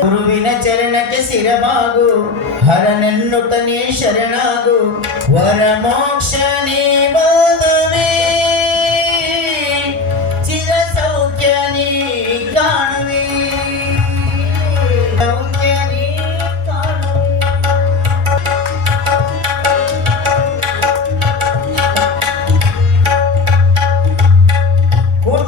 ಗುರುವಿನ ಚರಣಕ್ಕೆ ಸಿರಬಾಗು. ಹರನೆನ್ನುತ್ತ ನೀ ಶರಣಾಗು. ವರ ಮೋಕ್ಷ ಚಿರ ಸೌಖ್ಯ ನೀ ಕಾಣುವೆ.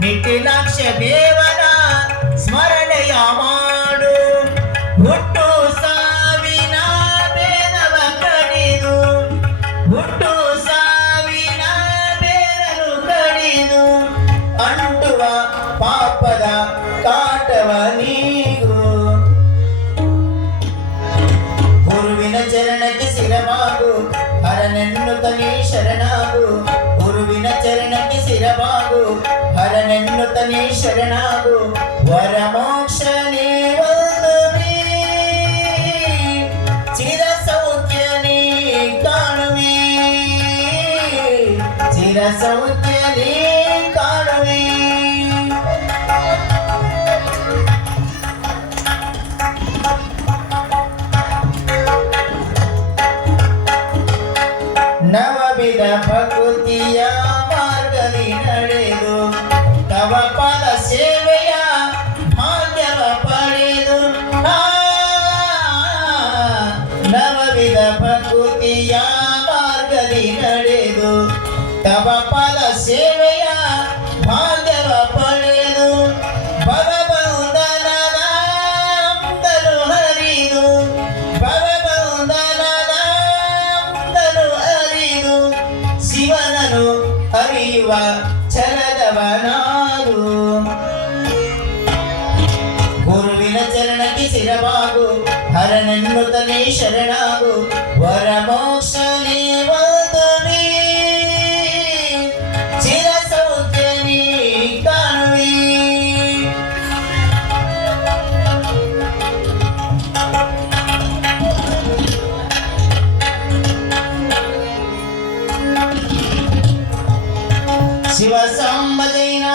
ಪ್ರಪಂಚದ ದೇವನ ಸ್ಮರಣೆಯ ಮಾಡು. ಹುಟ್ಟು ಸಾವಿನ ಬೇನವ ಕಡಿದು ಹುಟ್ಟು ಸಾವಿನ ಬೇರನು ಕಡಿದು ಅಂಟುವ ಪಾಪದ ಕಾಟವ ನೀಗು. ಗುರುವಿನ ಚರಣಕ್ಕೆ ಸಿರಮಾಗು ಹರನೆನ್ನುತ್ತ ನೀ ಶರಣಾಗು. ನೀ ಶರಣಾಗು. ವರ ಮೋಕ್ಷ ನೀ. ಬಂದುವೆ. ಚಿರ ಕಾಣುವೆ ಭಕುತಿಯ ಮಾರ್ಗದಿ ನಡೆದು ತವ ಪದ ಸೇವೆಯ ಭಾಗ್ಯವ ಪಡೆದು ನವವಿಧ ಭಕುತಿಯ ಮಾರ್ಗದಿ ನಡೆದು ತವ ಪದ ಸೇವೆಯ ಭಾಗ್ಯವ ಪಡೆದು ಮುಂದಲು ಹರಿದು ಭಗವಂತನದ ಹರಿದು ಶಿವನನು ಅರಿಯುವ ಛಲದವನಾಗು ಗುರುವಿನ ಚರಣಕ್ಕೆ ಸಿರಬಾಗು ಹರನೆನ್ನುತ್ತಲೇ ಶರಣಾಗು ವರಮೋ శివ సంబజైన